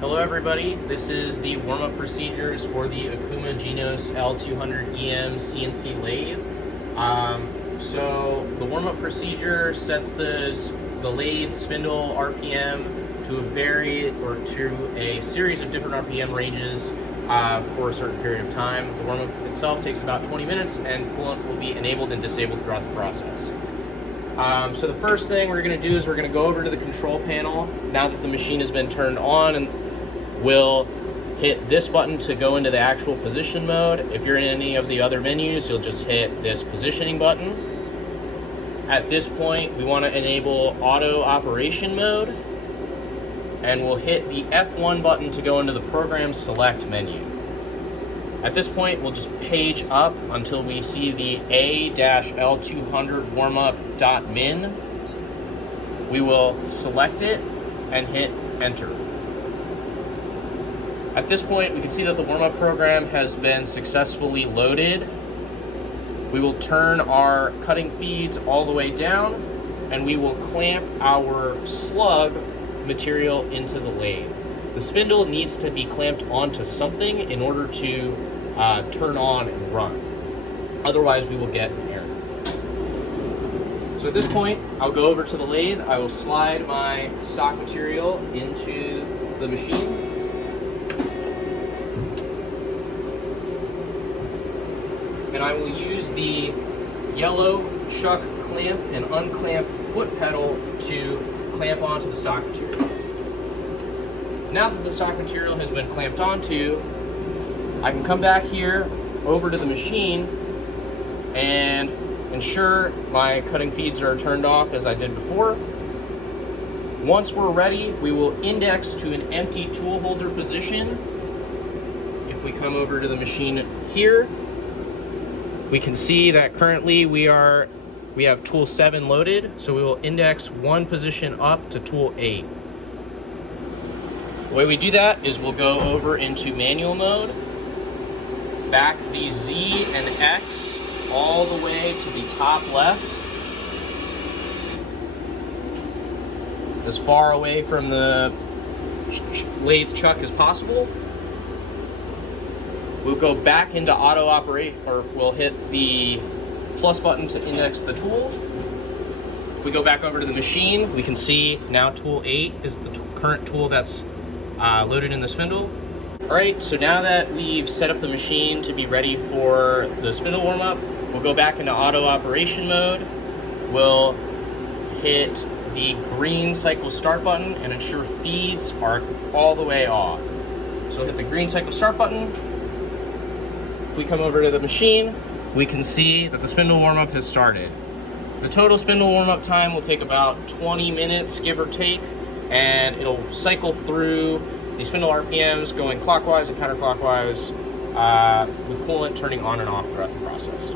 Hello everybody, this is the warm-up procedures for the Akuma Genos L200EM CNC lathe. So the warm-up procedure sets the lathe spindle RPM to a series of different RPM ranges for a certain period of time. The warm-up itself takes about 20 minutes and coolant will be enabled and disabled throughout the process. So the first thing we're going to do is we're going to go over to the control panel now that the machine has been turned on, and we'll hit this button to go into the actual position mode. If you're in any of the other menus, you'll just hit this positioning button. At this point, we want to enable auto operation mode, and we'll hit the F1 button to go into the program select menu. At this point, we'll just page up until we see the A-L200 warmup.min. We will select it and hit enter. At this point, we can see that the warm-up program has been successfully loaded. We will turn our cutting feeds all the way down, and we will clamp our slug material into the lathe. The spindle needs to be clamped onto something in order to turn on and run. Otherwise, we will get an error. So at this point, I'll go over to the lathe. I will slide my stock material into the machine. And I will use the yellow chuck clamp and unclamp foot pedal to clamp onto the stock material. Now that the stock material has been clamped onto, I can come back here over to the machine and ensure my cutting feeds are turned off as I did before. Once we're ready, we will index to an empty tool holder position. If we come over to the machine here, we can see that currently we have tool 7 loaded, so we will index one position up to tool 8. The way we do that is we'll go over into manual mode, back the Z and X all the way to the top left, as far away from the lathe chuck as possible. We'll go back into auto operate, or we'll hit the plus button to index the tool. If we go back over to the machine, we can see now tool 8 is the current tool that's loaded in the spindle. All right, so now that we've set up the machine to be ready for the spindle warm-up, we'll go back into auto operation mode. We'll hit the green cycle start button and ensure feeds are all the way off. So we'll hit the green cycle start button. If we come over to the machine, we can see that the spindle warm-up has started. The total spindle warm-up time will take about 20 minutes, give or take, and it'll cycle through the spindle RPMs going clockwise and counterclockwise with coolant turning on and off throughout the process.